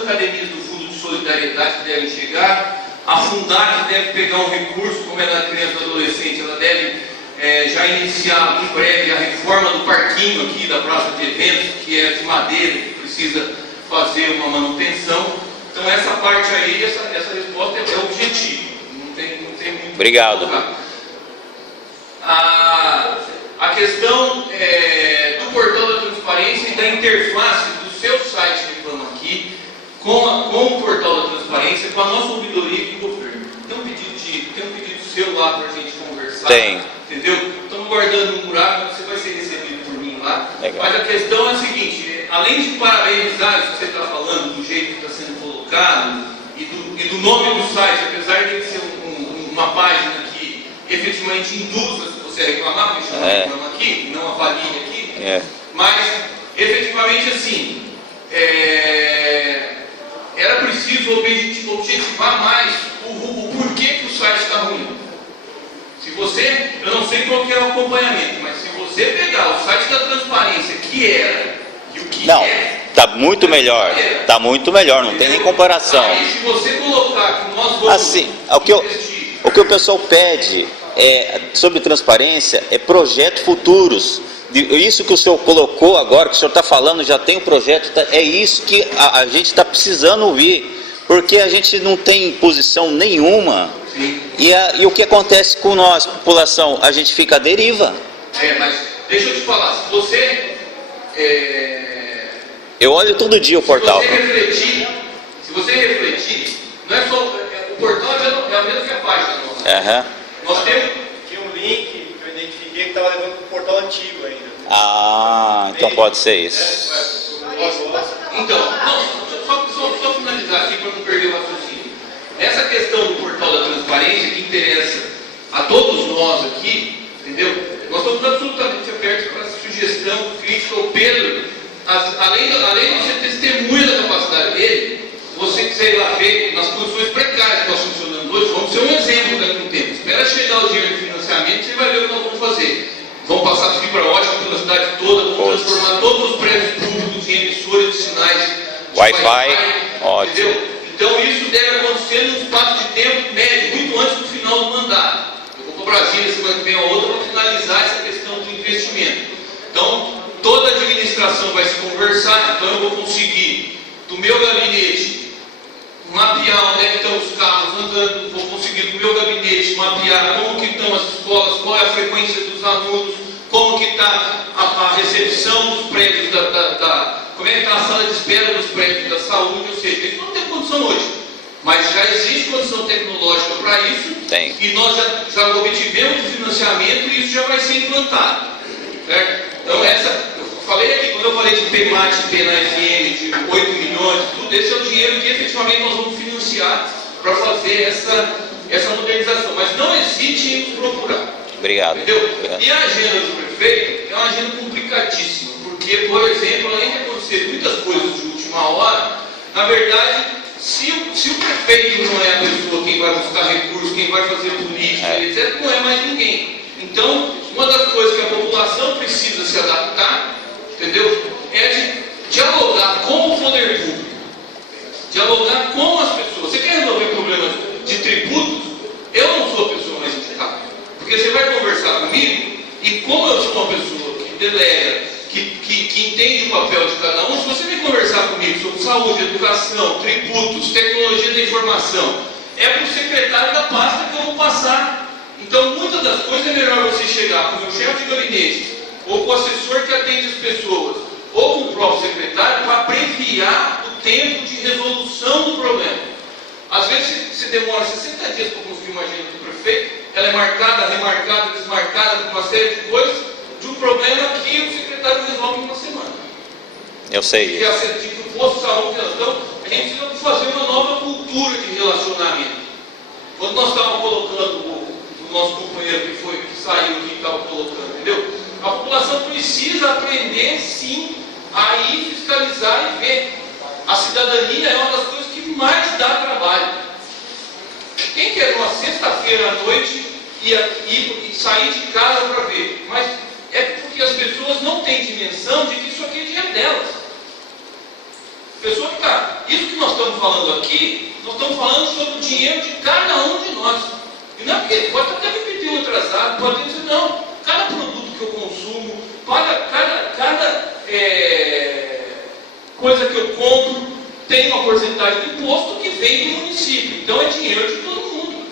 academias do Fundo de Solidariedade que devem chegar, a Fundar que deve pegar um recurso, como é da criança e adolescente, ela deve já iniciar em breve a reforma do parquinho aqui da Praça de Eventos, que é de madeira, que precisa fazer uma manutenção. Então essa parte aí, essa resposta é objetivo, não tem muito. Obrigado. A questão do portal da transparência e da interface do seu site Reclama Aqui com o portal da transparência, com a nossa ouvidoria de governo. Tem um pedido seu lá para a gente conversar. Tem. Entendeu? Estamos guardando um buraco, você vai ser recebido por mim lá. Legal. Mas a questão é a seguinte, além de parabenizar isso que você está falando, do jeito que está sendo colocado, e do nome do site, apesar de ser uma página que efetivamente induza você a reclamar, porque chama Reclama Aqui, não avalie aqui, mas efetivamente assim, era preciso objetivar mais o porquê que o site está ruim. Se você, eu não sei qual que é o acompanhamento, mas se você pegar o site da transparência que era e o que tá muito melhor, tá muito melhor, não tem nem comparação. Aí, se você colocar que nós vamos assim, o que o pessoal pede sobre transparência é projetos futuros. Isso que o senhor colocou agora, que o senhor está falando, já tem um projeto, é isso que a gente está precisando ouvir, porque a gente não tem posição nenhuma. E o que acontece com nós, população? A gente fica à deriva. Mas deixa eu te falar, se você... Eu olho todo dia o portal. Se você refletir, não é só... O portal é a mesma que a página nossa. Nós temos... Tinha um link que eu identifiquei que estava levando para o portal antigo ainda. Então pode ser isso. Então, só finalizar aqui para não perder o raciocínio. Essa questão do portal da transparência que interessa a todos nós aqui, entendeu? Nós estamos absolutamente abertos para sugestão, crítica. O Pedro, além de ser testemunha da capacidade dele, você quiser ir lá ver nas condições precárias que nós funcionando hoje, vamos ser um exemplo daqui a um tempo. Espera chegar o dinheiro de financiamento, você vai ver o que nós vamos fazer. Vamos passar fibra ótica pela cidade toda, vamos transformar todos os prédios públicos em emissores de sinais de Wi-Fi, ótimo. entendeu? Então isso deve acontecer num espaço de tempo médio, muito antes do final do mandato. Eu vou para Brasília semana que vem ou outra para finalizar essa questão do investimento. Então, toda a administração vai se conversar, então eu vou conseguir, do meu gabinete, mapear onde é que estão os carros andando, vou conseguir do meu gabinete mapear como que estão as escolas, qual é a frequência dos alunos, como que está a recepção dos prédios como é que está a sala de espera dos prédios da saúde, ou seja, isso não tem condição hoje, mas já existe condição tecnológica para isso, e nós já obtivemos o financiamento e isso já vai ser implantado, certo? Então eu falei aqui, quando eu falei de PMAT, PNFM, de 8 milhões, tudo esse é o dinheiro que efetivamente nós vamos financiar para fazer essa modernização, mas não hesite em nos procurar. Obrigado. Entendeu? Obrigado. E a agenda do prefeito é uma agenda complicadíssima, porque, por exemplo, além de acontecer muitas coisas de última hora, na verdade, se o prefeito não é a pessoa quem vai buscar recursos, quem vai fazer política, etc., não é mais ninguém. Então, uma das coisas que a população precisa se adaptar, entendeu? É de dialogar com o poder público, dialogar com as pessoas. Você quer resolver problemas de tributos? Eu não sou a pessoa mais indicada. Porque você vai conversar comigo, e como eu sou uma pessoa que delega, que entende o papel de cada um, se você vem conversar comigo sobre saúde, educação, tributos, tecnologia da informação, é para o secretário da pasta que eu vou passar. Então, muitas das coisas é melhor você chegar com o meu chefe de gabinete, ou com o assessor que atende as pessoas, ou com o próprio secretário, para abreviar o tempo de resolução do problema. Às vezes você demora 60 dias para conseguir uma agenda do prefeito, ela é marcada, remarcada, desmarcada, com uma série de coisas, de um problema que o secretário resolve em uma semana. Eu sei. E a tipo, o posto de saúde, então, a gente precisa fazer uma nova cultura de relacionamento. Quando nós estávamos colocando o nosso companheiro que saiu aqui, estava colocando, entendeu? A população precisa aprender, sim, a ir fiscalizar e ver. A cidadania é uma das coisas que mais dá trabalho. Quem quer numa sexta-feira à noite e sair de casa para ver? Mas é porque as pessoas não têm dimensão de que isso aqui é dinheiro delas. A pessoa que está... Isso que nós estamos falando aqui, nós estamos falando sobre o dinheiro de cada um de nós. E não é porque, pode até me pedir um atrasado, pode dizer, não, cada produto que eu consumo, cada coisa que eu compro, tem uma porcentagem de imposto que vem do município. Então é dinheiro de todo mundo.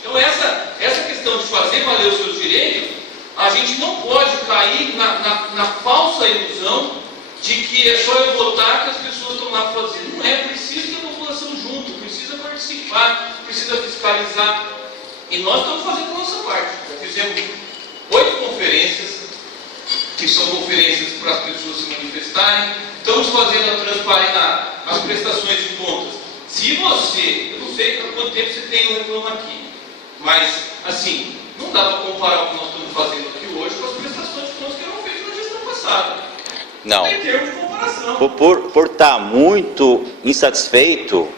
Então essa questão de fazer valer os seus direitos, a gente não pode cair na falsa ilusão de que é só eu votar que as pessoas estão lá fazendo. Não é, precisa ter a população junto, precisa participar, precisa fiscalizar. E nós estamos fazendo a nossa parte. Já fizemos 8 conferências, que são conferências para as pessoas se manifestarem. Estamos fazendo a transparência, as prestações de contas. Se você, eu não sei há quanto tempo você tem o Reclama Aqui, mas assim, não dá para comparar o que nós estamos fazendo aqui hoje com as prestações de contas que eram feitas na gestão passada. Não. Tem termo de comparação. Por estar muito insatisfeito,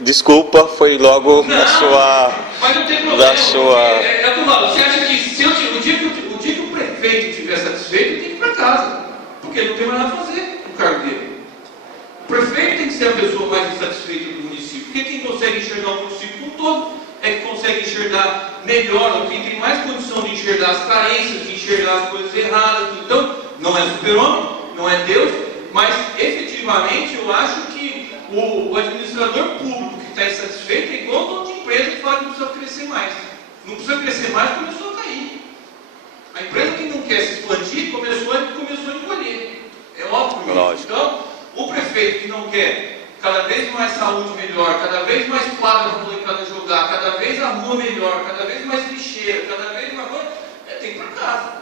desculpa, foi logo Não, na sua... Mas não tem problema. Da sua... É o que eu falo, você acha que o dia que o prefeito estiver satisfeito, ele tem que ir para casa. Porque ele não tem mais nada a fazer no cargo dele. O prefeito tem que ser a pessoa mais insatisfeita do município. Porque quem consegue enxergar o município como um todo é que consegue enxergar melhor, ou quem tem mais condição de enxergar as carências, de enxergar as coisas erradas. Então, não é super-homem, não é Deus, mas efetivamente eu acho que o administrador público que está insatisfeito é igual dono de empresa que fala que não precisa crescer mais. Não precisa crescer mais, começou a cair. A empresa que não quer se expandir começou a encolher. É óbvio. Lógico. Então, o prefeito que não quer cada vez mais saúde melhor, cada vez mais quadra para a molecada jogar, cada vez a rua melhor, cada vez mais lixeira, cada vez mais coisa, tem que ir para casa.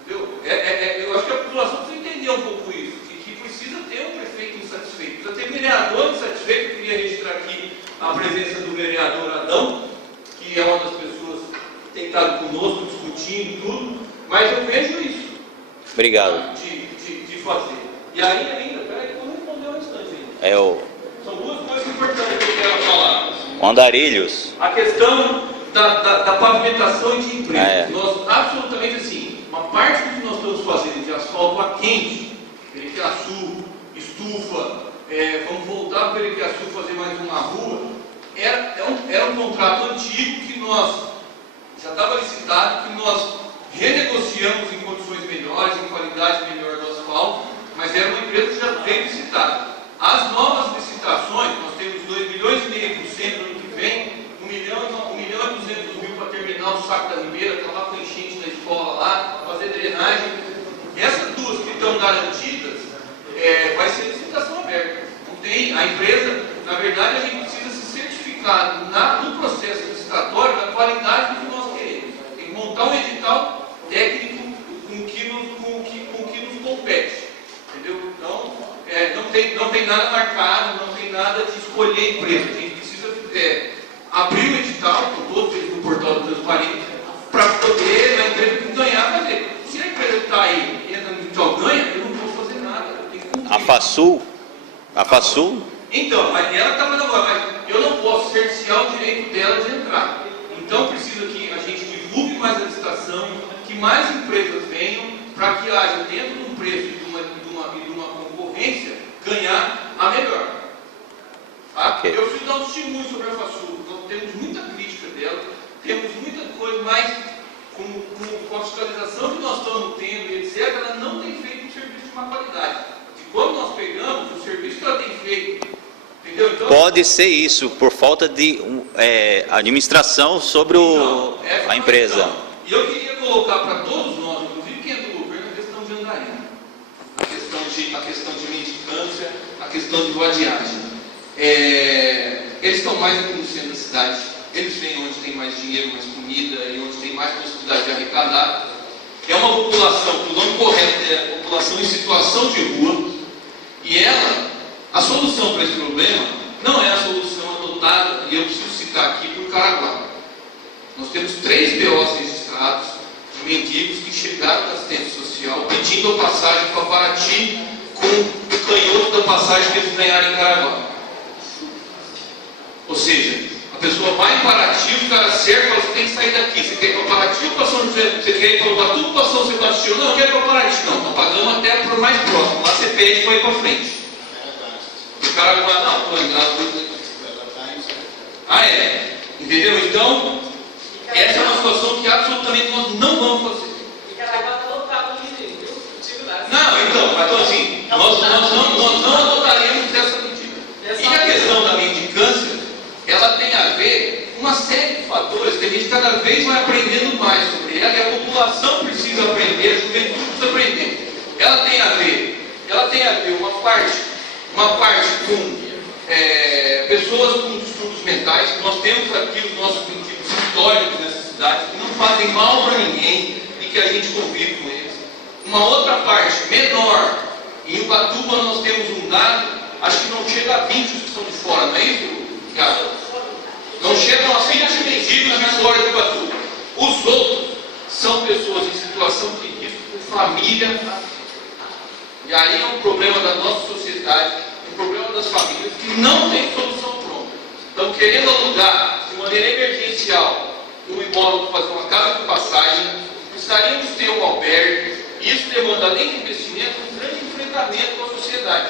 Entendeu? Eu acho que a população precisa entender um pouco isso, que precisa ter um prefeito insatisfeito, precisa ter vereador insatisfeito. Eu queria registrar aqui a presença do vereador Adão, que é uma das pessoas que tem estado conosco, discutindo tudo, mas eu vejo isso. Obrigado. De fazer. E aí ainda, peraí, eu não respondeu um instante ainda. São duas coisas importantes que eu quero falar. Andarilhos. A questão da pavimentação e de empresas. É. Nós, absolutamente assim, uma parte do que nós estamos fazendo de asfalto a quente, Periquiaçu, Estufa, vamos voltar para Periquiaçu fazer mais uma rua, era um contrato antigo que nós, já estava licitado, que nós renegociamos em condições melhores, em qualidade melhor do asfalto, mas era uma empresa que já veio licitada. As novas licitações, nós temos 2,5 milhões no ano que vem, 1 milhão e 200 mil para terminar o Saco da Ribeira, acabar com a enchente na escola lá, fazer drenagem. E essas duas que estão garantidas, vai ser licitação aberta. Não tem, a empresa, na verdade, a gente precisa se certificar no processo licitatório da qualidade do que nós queremos. Tem que montar um edital técnico com que nos compete. Entendeu? Então, não tem nada marcado, não tem nada de escolher empresa. A gente precisa abrir o edital, com todos eles no portal do Transparente, para poder a empresa que ganhar fazer. Se a empresa que está aí entra no edital ganha, eu não posso fazer nada. Eu tenho que cumprir. A FASUL? Então, mas ela estava mas eu não posso cercear o direito dela de entrar. Então precisa que a gente divulgue mais a licitação, que mais empresas venham, para que haja dentro de um preço e de uma concorrência, ganhar a melhor. Tá? Okay. Eu preciso dar um testemunho sobre a FASUL. Nós temos muita crítica dela, temos muita coisa, mas com a fiscalização que nós estamos tendo, etc., ela não tem feito um serviço de má qualidade. E quando nós pegamos o serviço que ela tem feito, entendeu? Então, pode ser isso, por falta de administração sobre a empresa. E eu queria colocar para todos nós, inclusive quem é do governo, a questão de andarilho, a questão de mendicância, a questão de vadiagem. Eles estão mais aqui no centro da cidade, eles vêm onde tem mais dinheiro, mais comida e onde tem mais possibilidade de arrecadar. É uma população, o nome correto é a população em situação de rua, e a solução para esse problema não é a solução adotada, e eu preciso citar aqui, por Caraguá. Nós temos 3 BOs registrados de mendigos que chegaram da assistência social pedindo a passagem para Paraty com o canhoto da passagem que eles ganharam em Caraguá. Ou seja, a pessoa vai em Paraty, o cara cerca, você tem que sair daqui. Você quer ir para Paraty ou para São José? Você quer ir para Ubatuba ou para São Sebastião? Não, eu quero ir para Paraty. Não, nós pagamos até para o mais próximo. Lá você pede para ir para frente. Antônio, ah, é? Entendeu? Então, essa é uma situação que absolutamente nós não vamos fazer. Não, então assim, nós não adotaríamos essa medida. E a questão da mendicância, ela tem a ver com uma série de fatores que a gente cada vez vai aprendendo mais sobre ela, e a população precisa aprender, a juventude precisa aprender. Ela tem a ver uma parte com pessoas com distúrbios mentais, que nós temos aqui os nossos motivos históricos nessa cidade, que não fazem mal para ninguém e que a gente convive com eles. Uma outra parte menor, em Ubatuba nós temos um dado, acho que não chega a 20 os que são de fora, não é isso, Ricardo? Não chegam a 20 mendigos de fora de Ubatuba. Os outros são pessoas em situação de risco, com família, e aí é um problema da nossa sociedade, um problema das famílias, que não tem solução pronta. Então, querendo alugar de maneira emergencial um imóvel para fazer uma casa de passagem, precisaríamos ter um albergue. Isso demanda, além de investimento, um grande enfrentamento com a sociedade.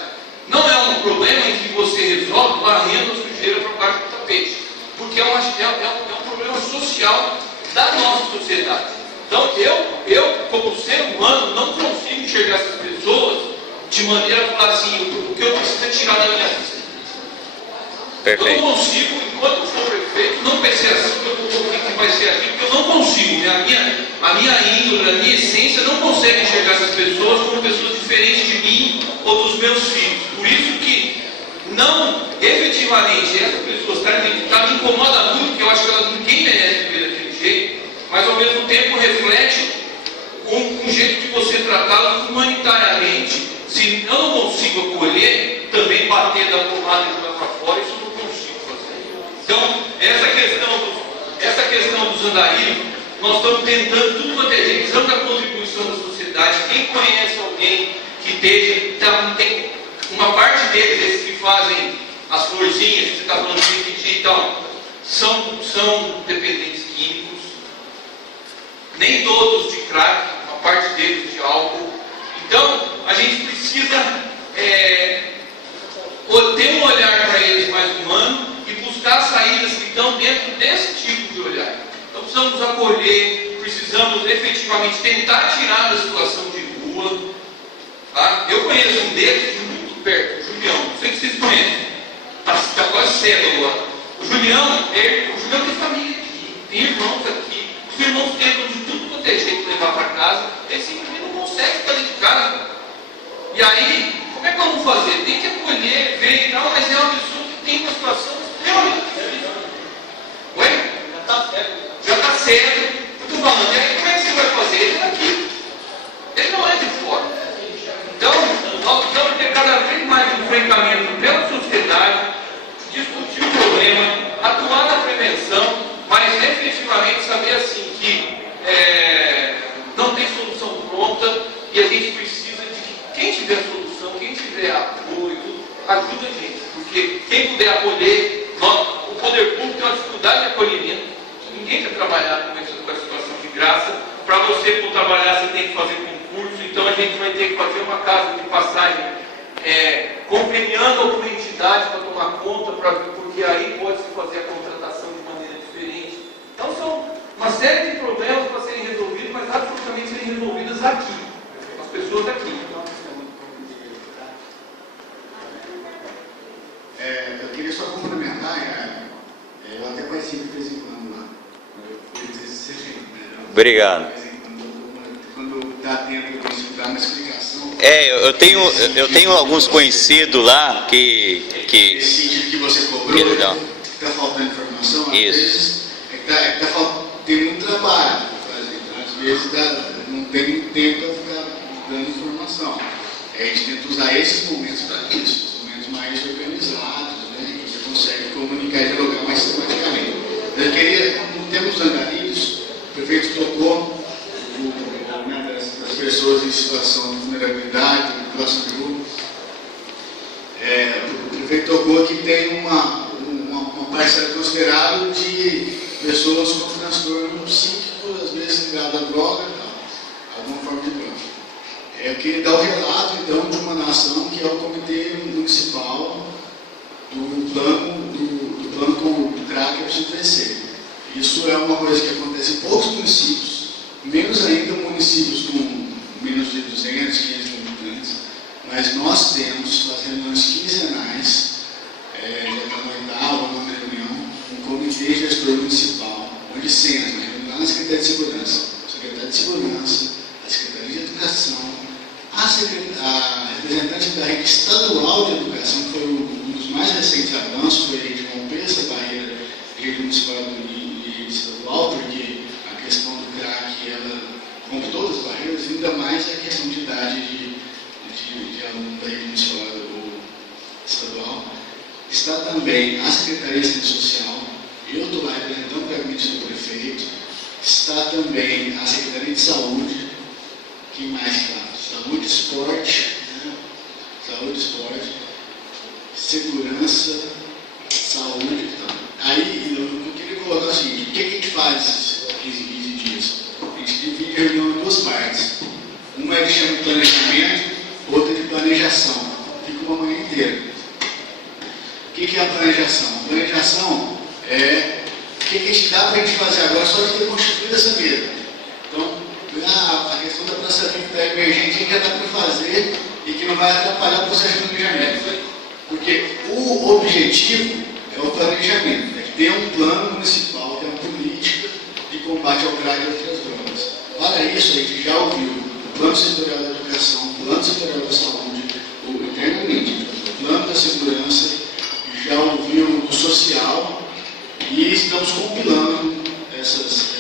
Não é um problema em que você resolve varrendo a sujeira para baixo do tapete, porque é um problema social da nossa sociedade. Então, eu como ser humano, não consigo enxergar essas pessoas de maneira a falar assim, o que eu preciso é tirar da minha vida. Perfeito. Eu não consigo, enquanto for prefeito, não vai ser assim, que vai ser aqui, porque eu não consigo. A minha índole, a minha essência não consegue enxergar essas pessoas como pessoas diferentes de mim ou dos meus filhos. Por isso que não, efetivamente, essas pessoas me incomoda muito, porque eu acho que ninguém merece viver daquele jeito, mas ao mesmo tempo reflete um jeito de você tratá-las humanitariamente. Se eu não consigo acolher, também bater da porrada e jogar para fora, isso eu não consigo fazer. Então, essa questão dos andarilhos, nós estamos tentando tudo quanto é jeito, precisamos da contribuição da sociedade. Quem conhece alguém que tem uma parte deles, esses que fazem as florzinhas, que você está falando de repetir e tal, são dependentes químicos, nem todos de crack, uma parte deles de álcool. Então, a gente precisa ter um olhar para eles mais humano e buscar saídas que estão dentro desse tipo de olhar. Então, precisamos nos acolher, precisamos efetivamente tentar tirar da situação de rua. Tá? Eu conheço um deles de muito perto, o Julião, não sei se vocês conhecem, está quase cego agora. O Julião tem família aqui, tem irmãos aqui, os irmãos tentam de tudo quanto é jeito levar para casa, eles simplesmente não conseguem ficar dentro de casa. E aí, como é que vamos fazer? Tem que acolher, ver e tal, mas é uma pessoa que tem uma situação extremamente difícil. Ué? Já está cego. Eu estou falando, e aí como é que você vai fazer? Ele está aqui. Ele não é de fora. Então, nós precisamos ter cada vez mais enfrentamento pela sociedade, discutir o problema, atuar na prevenção, mas efetivamente saber assim que não tem solução pronta e a gente precisa de que quem tiver solução, quem tiver apoio, ajude a gente, porque quem puder acolher, o poder público tem uma dificuldade de acolhimento, ninguém quer trabalhar com essa situação de graça. Para você por trabalhar, você tem que fazer concurso, então a gente vai ter que fazer uma casa de passagem conveniando com a entidade para tomar conta, porque aí pode-se fazer a contratação de maneira diferente. Então são uma série de problemas para serem resolvidos, mas absolutamente serem resolvidas aqui, com as pessoas daqui. Eu queria só complementar, eu até participo de vez em quando lá. Obrigado. Quando está tendo que dar uma explicação. Eu tenho alguns conhecidos lá que Esse sentido que você cobrou, legal. está faltando informação, às Isso. vezes tem muito trabalho para fazer, então, às vezes não tem muito tempo para ficar dando informação. A gente tenta usar esses momentos para isso, os momentos mais organizados, né, que você consegue comunicar e dialogar mais sistematicamente. Eu queria, no tema dos andarilhos, o prefeito tocou das pessoas em situação de vulnerabilidade, de população de rua. O prefeito tocou que tem uma parcela considerável de pessoas com transtorno psíquico, às vezes ligado à droga, alguma forma de droga. Eu queria dar o relato, então, de uma ação que é o Comitê Municipal do subvencer. Isso é uma coisa que acontece em poucos municípios, menos ainda municípios com menos de 200, 500 mil habitantes, mas nós temos as reuniões quinzenais, já está na oitava, nona reunião, um comitê gestor municipal, onde senta, lá na Secretaria de Segurança, Secretaria de Segurança, a Secretaria de Educação, a representante da rede estadual de educação, que foi um dos mais recentes avanços, foi a gente romper essa barreira de rede municipal e rede estadual, porque a questão do CRAC, ela rompe todas as barreiras, ainda mais a questão de idade de aluno da rede municipal ou estadual. Está também a Secretaria de Assistência Social, eu estou lá representando o gabinete do prefeito, está também a Secretaria de Saúde, que mais, claro, saúde, esporte, né? Saúde, esporte, segurança, saúde. Tá? Aí eu queria colocar o seguinte: o que a gente faz esses 15 dias? A gente divide a reunião em duas partes. Uma é que chama de planejamento, outra de planejação. Fica uma manhã inteira. O que é a planejação? A planejação é o que a gente dá para a gente fazer agora só de ter constituído essa mesa. Então, a questão da praça que está emergente, a gente já dá para fazer e que não vai atrapalhar o processo de planejamento. Porque o objetivo é o planejamento, é ter um plano municipal, ter uma política de combate ao CRAC e outras drogas. Para isso, a gente já ouviu o plano setorial da educação, o plano setorial da saúde, internamente, o plano da segurança, já ouviu o social e estamos compilando esses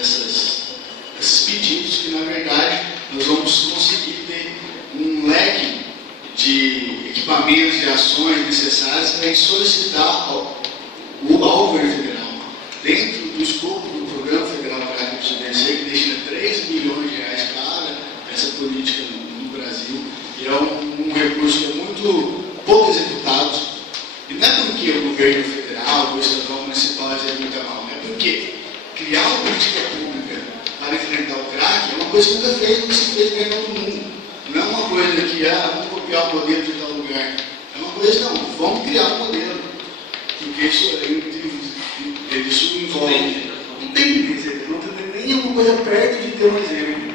pedidos que, na verdade, nós vamos conseguir ter um leque de equipamentos e ações necessárias para a gente solicitar ao governo federal, dentro do escopo do Programa Federal para a Subvenção, que destina 3 bilhões de reais para essa política no Brasil, e é um recurso que é muito pouco executado. E não é porque o governo federal, o estadual, o municipal executa mal, é porque criar uma política pública para enfrentar o CRAC é uma coisa que nunca se fez bem em todo mundo. Não é uma coisa que, vamos copiar o modelo de tal lugar. É uma coisa, não, vamos criar um modelo. Porque isso envolve. Não tem nenhuma coisa perto de ter um exemplo.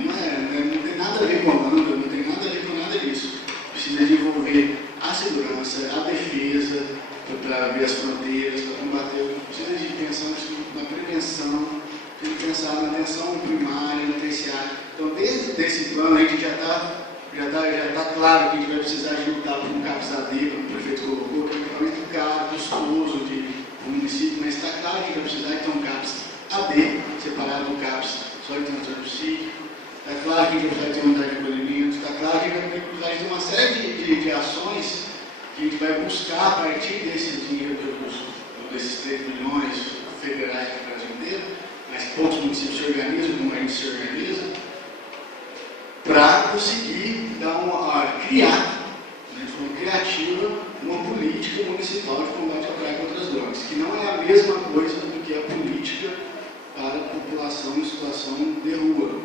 Não tem nada a ver com a banda, não tem nada a ver com nada disso. Precisa desenvolver a segurança, a defesa, para ver as fronteiras, para combater. Precisa de pensar na prevenção, precisa de pensar na atenção primária, na terciária. Então, desde esse plano, a gente já está claro que a gente vai precisar de lutar por um CAPS AD, como o prefeito colocou, que é um equipamento caro, custoso do município, mas está claro que a gente vai precisar de ter um CAPS AD, separado do CAPS só de transtorno psíquico. Está claro que a gente vai precisar ter unidade de acolhimento, está claro que a gente vai precisar de uma série de ações que a gente vai buscar a partir desse dinheiro desses 3 milhões federais do Brasil inteiro, mas poucos municípios se organizam, como a gente se organiza, para conseguir criar, de forma criativa, uma política municipal de combate ao CRAC e outras drogas, que não é a mesma coisa do que a política para a população em situação de rua,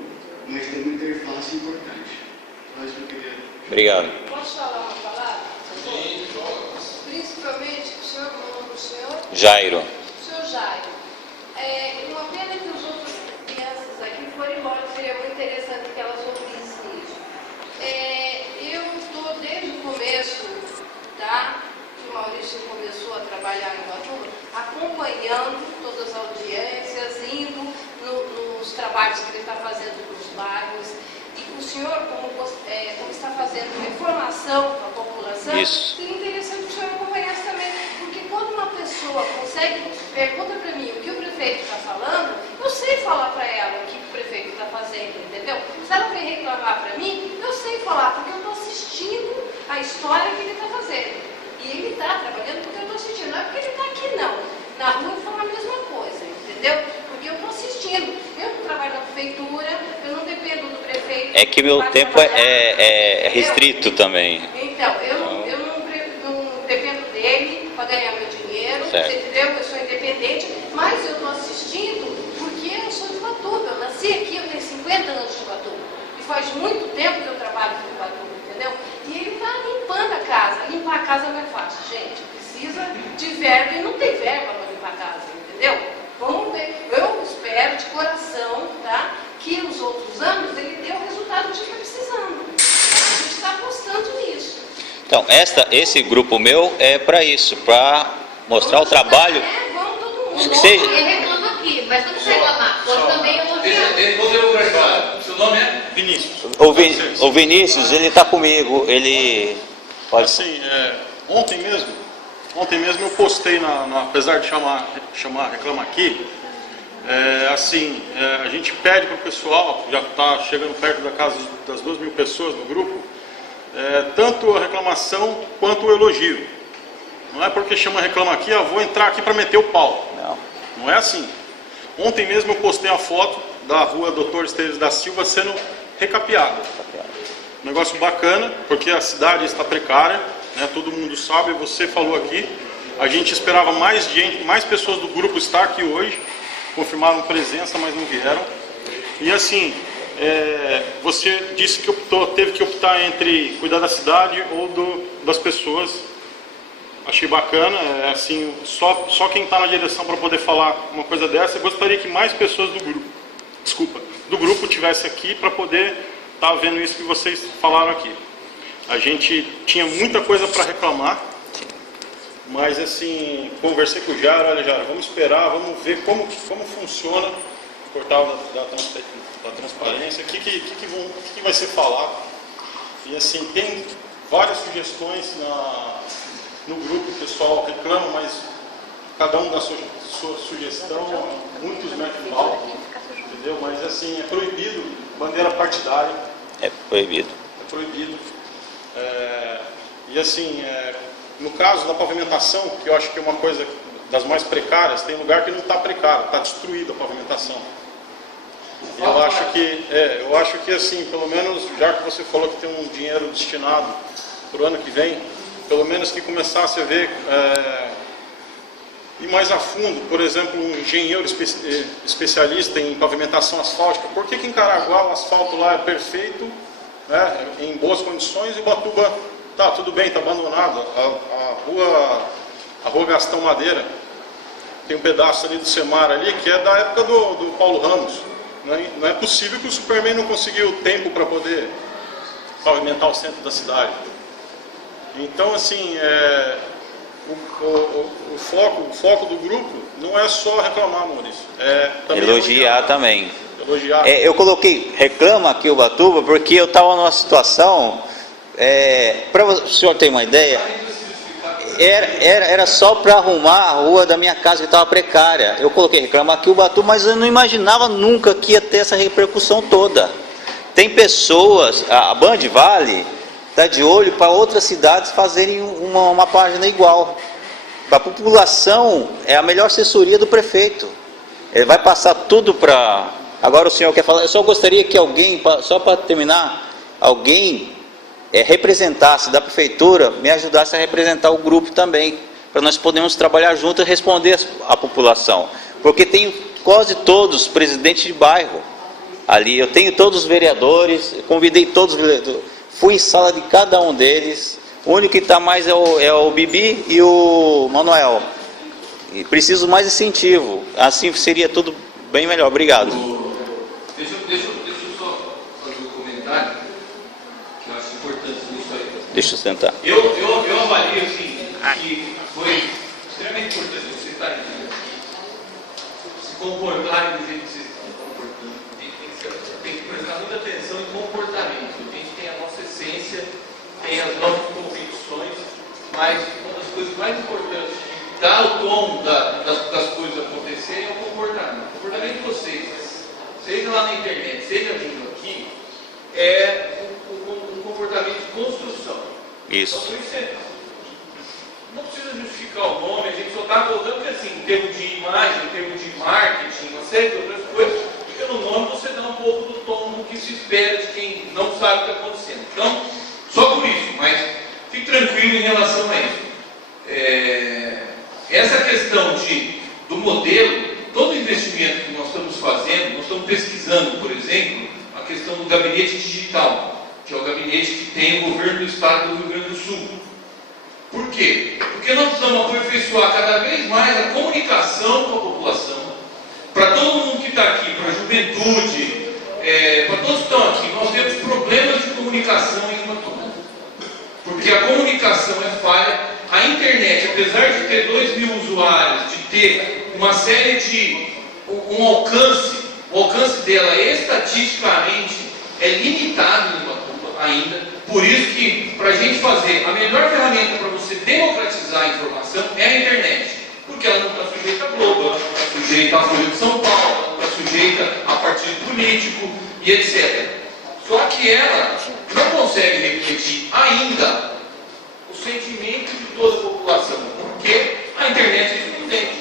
mas tem uma interface importante. Só isso que eu queria. Obrigado. Posso falar uma palavra? Principalmente o senhor, o senhor? Jairo. O senhor Jairo. Uma pena que as outras crianças aqui foram embora, seria muito interessante que elas ouvissem isso. Eu estou desde o começo, tá? Que o Maurício começou a trabalhar em Ubatuba, acompanhando todas as audiências, indo nos trabalhos que ele está fazendo nos bairros. E o senhor, como está fazendo informação para a população, Isso. seria interessante que o senhor acompanhasse também. Porque quando uma pessoa pergunta para mim o que o prefeito está falando, eu sei falar para ela o que o prefeito está fazendo, entendeu? Se ela vem reclamar para mim, eu sei falar, porque eu estou assistindo a história que ele está fazendo. E ele está trabalhando porque eu estou assistindo. Não é porque ele está aqui, não. Na rua ele fala a mesma coisa, entendeu? Porque eu estou assistindo. Eu não trabalho na prefeitura, eu não dependo do prefeito. É que meu tempo é restrito também. Então, eu não dependo dele para ganhar meu dinheiro, certo. Você entendeu? Eu sou independente, mas eu estou assistindo porque eu sou de Ubatuba. Eu nasci aqui, eu tenho 50 anos de Ubatuba. E faz muito tempo que eu trabalho com Ubatuba, entendeu? E ele está limpando a casa. Limpar a casa não é fácil, gente. Precisa de verba e não tem verba para limpar a casa, entendeu? Então, esse grupo meu é para isso, para mostrar o trabalho. Vamos todo mundo. Seja- Eu reclamo aqui, mas quando você reclamar, pode também eu Vou conversar. Seu nome é? Vinícius. O Vinícius, ele está comigo, ele pode. Assim, ontem mesmo eu postei, apesar de chamar Reclama Aqui, a gente pede para o pessoal, já está chegando perto da casa das 2.000 pessoas no grupo, tanto a reclamação quanto o elogio. Não é porque chama Reclama Aqui, vou entrar aqui para meter o pau. Não é assim. Ontem mesmo eu postei a foto da rua Dr. Esteves da Silva sendo recapeada. Um negócio bacana, porque a cidade está precária, né? Todo mundo sabe, você falou aqui. A gente esperava mais gente, mais pessoas do grupo estar aqui hoje, confirmaram presença, mas não vieram. E assim, você disse que teve que optar entre cuidar da cidade ou das pessoas. Achei bacana, assim, só quem está na direção para poder falar uma coisa dessa. Eu gostaria que mais pessoas do grupo tivesse aqui para poder estar vendo isso que vocês falaram aqui. A gente tinha muita coisa para reclamar, mas assim, conversei com o Jara, olha Jara, vamos esperar, vamos ver como funciona o portal da transparência, o que vai ser falado. E assim, tem várias sugestões no grupo, o pessoal reclama, mas cada um dá sua sugestão, muitos metem mal, entendeu? Mas assim, é proibido bandeira partidária. É proibido. É proibido. E assim, no caso da pavimentação, que eu acho que é uma coisa das mais precárias, tem lugar que não está precário, está destruída a pavimentação. E eu acho que assim, pelo menos, já que você falou que tem um dinheiro destinado para o ano que vem, pelo menos que começasse a ver ir mais a fundo, por exemplo, um engenheiro especialista em pavimentação asfáltica. Por que em Caraguá o asfalto lá é perfeito, né, em boas condições, e Ubatuba tá tudo bem, está abandonado? A rua Gastão Madeira tem um pedaço ali do Semar ali que é da época do Paulo Ramos. Não é possível que o Superman não conseguiu tempo para poder pavimentar o centro da cidade. Então, assim, o foco do grupo não é só reclamar, Maurício. Também Elogiar também. Elogiar. Eu coloquei Reclama Aqui Ubatuba porque eu estava numa situação, para o senhor ter uma ideia, era só para arrumar a rua da minha casa que estava precária. Eu coloquei Reclama Aqui Ubatuba, mas eu não imaginava nunca que ia ter essa repercussão toda. Tem pessoas, a Band Vale está de olho para outras cidades fazerem uma página igual. Para a população, é a melhor assessoria do prefeito. Ele vai passar tudo para... Agora o senhor quer falar? Eu só gostaria que alguém, só para terminar, alguém representasse da prefeitura, me ajudasse a representar o grupo também, para nós podermos trabalhar juntos e responder à população. Porque tem quase todos presidentes de bairro ali, eu tenho todos os vereadores, convidei todos os vereadores, fui em sala de cada um deles, o único que está mais é o Bibi e o Manuel. E preciso mais incentivo, assim seria tudo bem melhor. Obrigado. Deixa eu só fazer um comentário, que eu acho importante nisso aí. Deixa eu sentar. Eu avalio assim, que foi extremamente importante você estar aqui, se comportarem do jeito que vocês estão comportando. Tem que prestar muita atenção em comportamento. A gente tem a nossa essência, tem as nossas convicções, mas uma das coisas mais importantes de dar o tom das coisas acontecerem é o comportamento. O comportamento de vocês, seja lá na internet, seja vindo aqui, é um comportamento de construção. Isso. Então, por isso não precisa justificar o nome, a gente só está voltando que assim, em termos de imagem, em termos de marketing, uma série de outras coisas, pelo nome você dá um pouco do tom do que se espera de quem não sabe o que está acontecendo. Então, só por isso, mas fique tranquilo em relação a isso. Essa questão do modelo, todo investimento que nós estamos fazendo, nós estamos pesquisando, por exemplo, a questão do gabinete digital, que é o gabinete que tem o governo do estado do Rio Grande do Sul. Por quê? Porque nós precisamos aperfeiçoar cada vez mais a comunicação com a população, para todo mundo que está aqui, para a juventude, para todos que estão aqui. Nós temos problemas de comunicação em Ubatuba. Por porque a comunicação é falha. A internet, apesar de ter 2 mil usuários, de ter uma série de um alcance, o alcance dela estatisticamente é limitado em Ubatuba ainda. Por isso que, para a gente fazer, a melhor ferramenta para você democratizar a informação é a internet. Porque ela não está sujeita à Globo, ela não está sujeita à Folha de São Paulo, ela não está sujeita a partido político e etc. Só que ela não consegue refletir ainda o sentimento de toda a população, porque a internet é excludente.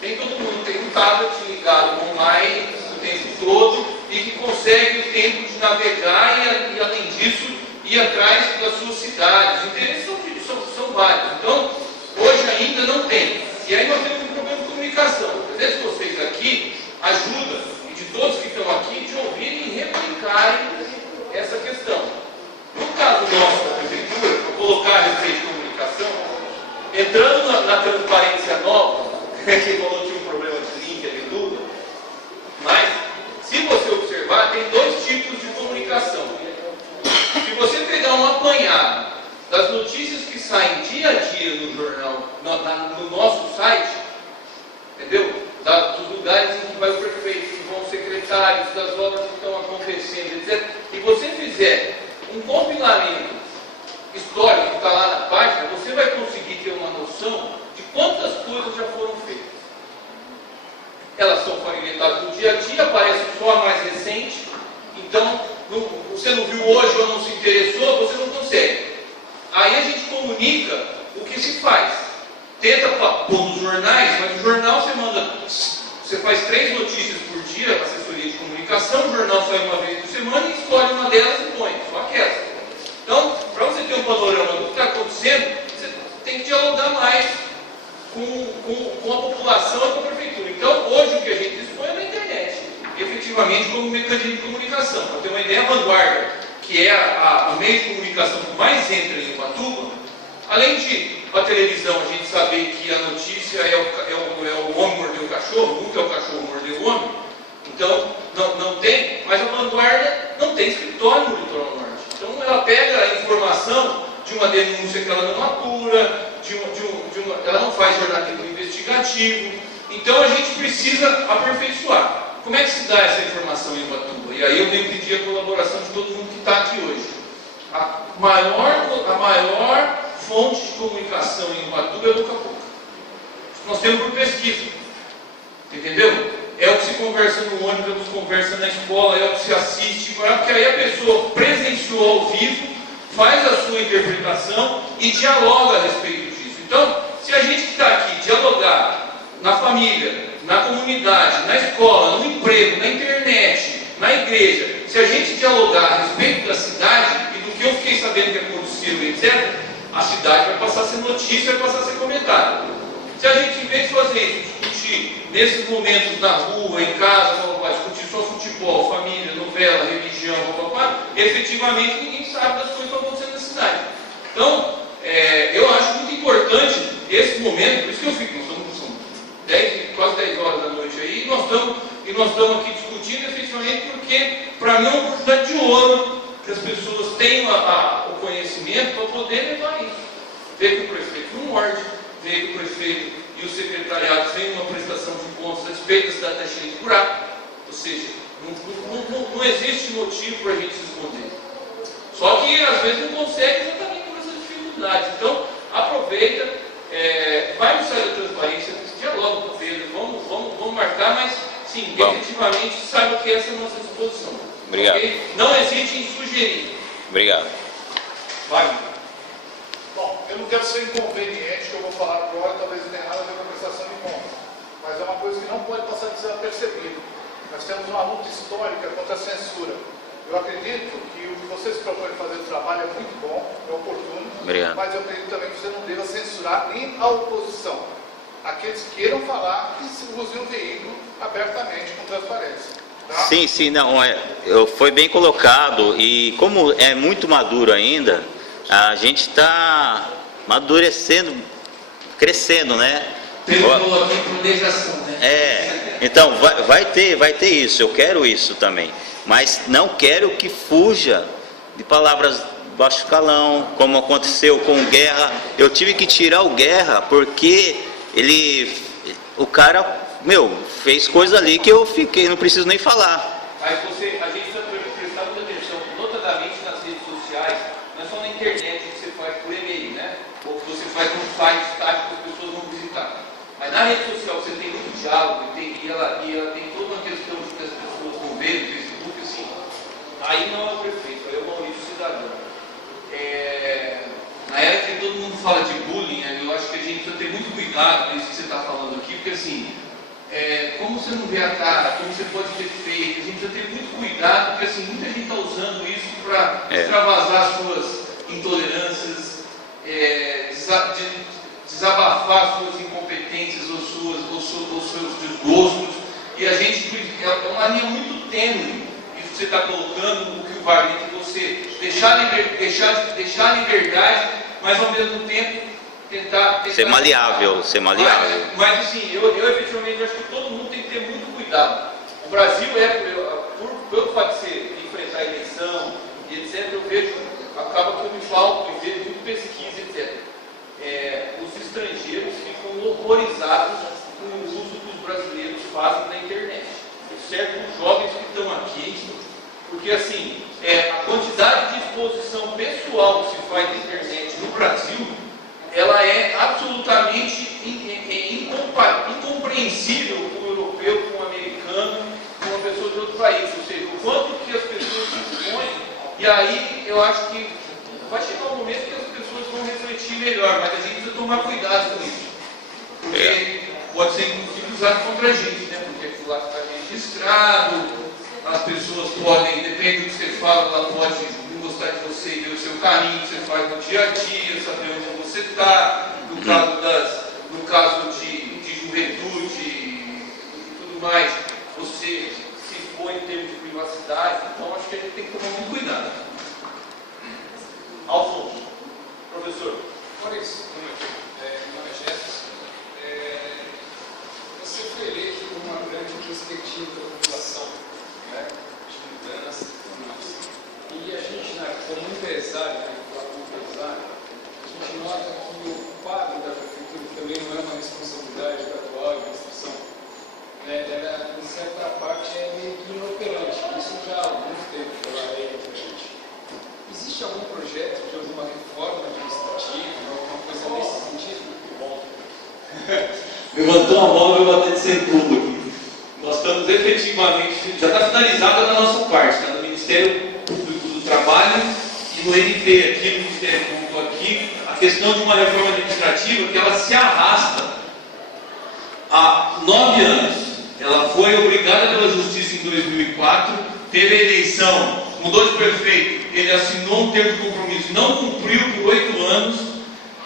Nem todo mundo tem um tablet ligado online o tempo todo e que consegue o tempo de navegar e além disso, ir atrás das suas cidades. Os interesses são vários. Então, hoje ainda não tem. E aí nós temos um problema de comunicação. Às vezes vocês aqui ajudam, e de todos que estão aqui, de ouvirem e replicarem essa questão. No caso nosso da Prefeitura, para colocar a respeito de comunicação, entrando na transparência nova, que falou que tinha um problema de link ali tudo, mas se você observar, tem 2 tipos de comunicação. Se você pegar um apanhado das notícias que saem dia a dia no jornal, no nosso site, entendeu? Dos lugares em que vai o prefeito, que vão os secretários, das obras que estão acontecendo, etc. E você fizer um compilamento histórico que está lá na página, você vai conseguir ter uma noção de quantas coisas já foram feitas. Elas são fragmentadas no dia a dia, aparecem só a mais recente, então você não viu hoje ou não se interessou, você não consegue. Aí a gente comunica o que se faz. Tenta pôr nos jornais, mas no jornal você faz 3 notícias por dia, assessoria de comunicação, o jornal sai uma vez por semana e escolhe uma delas e põe, só aquelas. Então, para você ter um panorama do que está acontecendo, você tem que dialogar mais com a população e com a prefeitura. Então, hoje o que a gente dispõe é na internet, efetivamente como mecanismo de comunicação. Para ter uma ideia, a Vanguarda, que é o meio de comunicação que mais entra em Ubatuba, além de a televisão a gente saber que a notícia é o homem mordeu o cachorro, nunca é o cachorro mordeu o homem, então não tem, mas a Vanguarda não tem escritório no Litoral Norte. Então ela pega a informação de uma denúncia que ela não apura, ela não faz jornalismo investigativo. Então a gente precisa aperfeiçoar. Como é que se dá essa informação em Ubatuba? E aí eu venho pedir a colaboração de todo mundo que está aqui hoje. A maior fonte de comunicação em Ubatuba é boca a boca. Nós temos por pesquisa. Entendeu? É o que se conversa no ônibus, é o que se conversa na escola, é o que se assiste, porque aí a pessoa presenciou ao vivo, faz a sua interpretação e dialoga a respeito disso. Então, se a gente que está aqui dialogar na família, na comunidade, na escola, no emprego, na internet, na igreja, se a gente dialogar a respeito da cidade e do que eu fiquei sabendo que aconteceu, etc., a cidade vai passar a ser notícia, vai passar a ser comentada. Se a gente, em vez de fazer isso, discutir nesses momentos na rua, em casa, discutir só futebol, família, novela, religião, efetivamente ninguém sabe das coisas que estão acontecendo na cidade. Então, eu acho muito importante esse momento, por isso que eu fico, são quase 10 horas da noite aí, e nós estamos aqui discutindo efetivamente porque, para mim, é uma oportunidade de ouro que as pessoas tenham o conhecimento para poder levar isso. Ver que o prefeito não morde, ver que o prefeito e o secretariado têm uma prestação de contas a respeito da cidade está cheia de buraco. Ou seja, não existe motivo para a gente se esconder. Só que às vezes não consegue exatamente por essas dificuldades. Então, aproveita, vai no site da transparência, dialoga com o Pedro, vamos marcar, mas sim, efetivamente saiba que essa é a nossa disposição. Obrigado. Okay? Não hesite em sugerir. Obrigado. Vai. Bom, eu não quero ser inconveniente, que eu vou falar agora, talvez não tenha nada a ver com a prestação de contas, mas é uma coisa que não pode passar desapercebido. Nós temos uma luta histórica contra a censura. Eu acredito que o que vocês propõem fazer do trabalho é muito bom, é oportuno, Obrigado. mas eu acredito também que você não deva censurar nem a oposição. Aqueles que queiram falar, que se usem o veículo abertamente, com transparência. Tá? Sim, não, foi bem colocado e como é muito maduro ainda, a gente está amadurecendo, crescendo, né? Pedro falou aqui planejação, né? Então vai ter isso, eu quero isso também, mas não quero que fuja de palavras baixo escalão, como aconteceu com o Guerra. Eu tive que tirar o Guerra porque o cara, fez coisa ali que eu fiquei, não preciso nem falar. Mas a gente precisa prestar muita atenção, notadamente nas redes sociais, não é só na internet que você faz por e-mail, né? Ou que você faz um site estático que as pessoas vão visitar. Mas na rede social você tem muito diálogo e ela tem toda uma questão de que as pessoas vão ver no Facebook, assim. Aí não é o prefeito, aí é o Maurício Cidadão. Na era que todo mundo fala de bullying, eu acho que a gente precisa ter muito cuidado com isso que você está falando aqui, porque assim, como você não vê a cara, como você pode ter feito, a gente precisa ter muito cuidado, porque assim, muita gente está usando isso para extravasar suas intolerâncias, desabafar suas incompetências ou seus desgostos, e a gente, é uma linha muito tênue, isso que você está colocando, o que o Wagner, que você deixar a liberdade, mas ao mesmo tempo tentar Ser maleável. Mas assim, eu efetivamente acho que todo mundo tem que ter muito cuidado. O Brasil pelo fato de ser enfrentar a eleição e etc, eu vejo, acaba que eu me falto e vejo muito pesquisa, etc. Os estrangeiros ficam horrorizados com o uso que os brasileiros fazem na internet. Certo, os jovens que estão aqui, porque assim, a quantidade de exposição pessoal que se faz na internet no Brasil, ela é absolutamente incompreensível com o europeu, com o americano, com uma pessoa de outro país. Ou seja, o quanto que as pessoas se expõem, e aí eu acho que vai chegar um momento que as pessoas vão refletir melhor, mas a gente precisa tomar cuidado com isso. Porque pode ser inclusive usado contra a gente, né? Porque aquilo lá está registrado, as pessoas podem, depende do que você fala, ela pode não gostar de você e ver o seu caminho que você faz no dia a dia, saber onde você está, no caso de juventude e tudo mais, você se expõe em termos de privacidade, então acho que a gente tem que tomar muito cuidado. Alfonso, professor. Maurício, meu nome é Jefferson. Você foi eleito com uma grande perspectiva da população, né, de mudança e tudo mais. E a gente, como empresário, a gente nota que o quadro da prefeitura também não é uma responsabilidade da atual administração. Ela, em certa parte, é meio que inoperante. Isso já há algum tempo pela lei para a gente. Existe algum projeto de alguma reforma administrativa, alguma coisa nesse sentido? Bom. Levantou a mão e eu vou bater de sem tudo aqui. Nós estamos efetivamente, já está finalizada da nossa parte, está no Ministério Público do Trabalho e no NT aqui, no Ministério Público aqui, a questão de uma reforma administrativa que ela se arrasta há 9 anos. Ela foi obrigada pela Justiça em 2004, teve a eleição, mudou de prefeito, ele assinou um termo de compromisso, não cumpriu por 8 anos,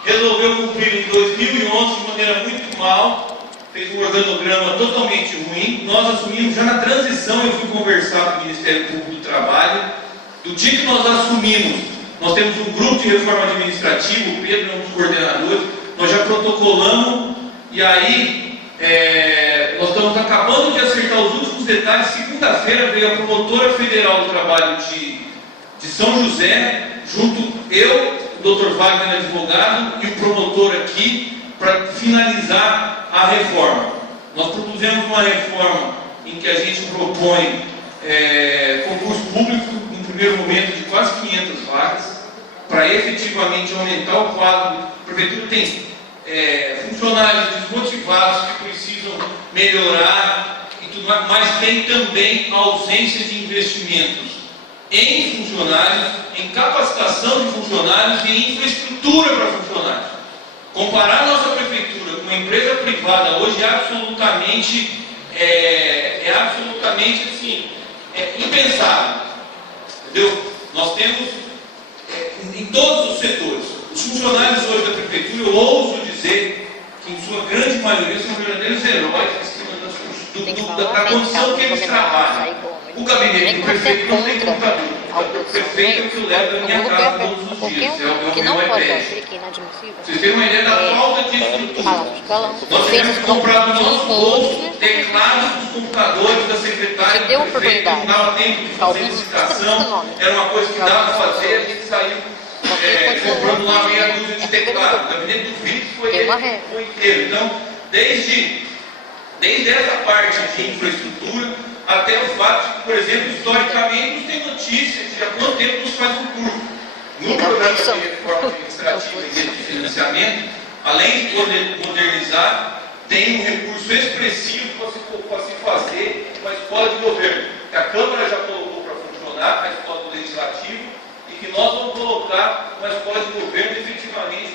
resolveu cumprir em 2011 de maneira muito mal, fez um organograma totalmente ruim. Nós assumimos já na transição, eu fui conversar com o Ministério Público do Trabalho. Do dia que nós assumimos, nós temos um grupo de reforma administrativa, o Pedro é um dos coordenadores, nós já protocolamos e aí nós estamos acabando de acertar os últimos detalhes. Segunda-feira veio a promotora federal do trabalho de São José, junto eu, o Dr. Wagner, advogado, e o promotor aqui, para finalizar a reforma. Nós propusemos uma reforma em que a gente propõe concurso público, no primeiro momento, de quase 500 vagas, para efetivamente aumentar o quadro. A prefeitura tem funcionários desmotivados que precisam melhorar e tudo mais, mas tem também a ausência de investimentos em funcionários, em capacitação de funcionários e em infraestrutura para funcionários. Comparar nossa prefeitura com uma empresa privada hoje é absolutamente assim, impensável. Entendeu? Nós temos em todos os setores. Os funcionários hoje da prefeitura, eu ouso dizer que em sua grande maioria são verdadeiros heróis da condição que eles trabalham. O gabinete do prefeito não tem computador. O prefeito é o que eu levo da minha casa todos os dias. É o meu iPad. Vocês têm uma ideia da falta de estrutura. Nós tivemos que comprar do nosso bolso teclados dos computadores da secretária do prefeito, não dava tempo de fazer licitação, era uma coisa que dava para fazer, a gente saiu dúzia de teclado. O gabinete do Vitor foi ele que foi inteiro. Então, desde essa parte de infraestrutura até o fato de que, por exemplo, historicamente, nos tem notícia de há quanto tempo nos faz um curso. No programa de reforma administrativa e de financiamento, além de modernizar, tem um recurso expressivo para se fazer uma escola de governo, que a Câmara já colocou para funcionar, a escola do Legislativo, e que nós vamos colocar uma escola de governo efetivamente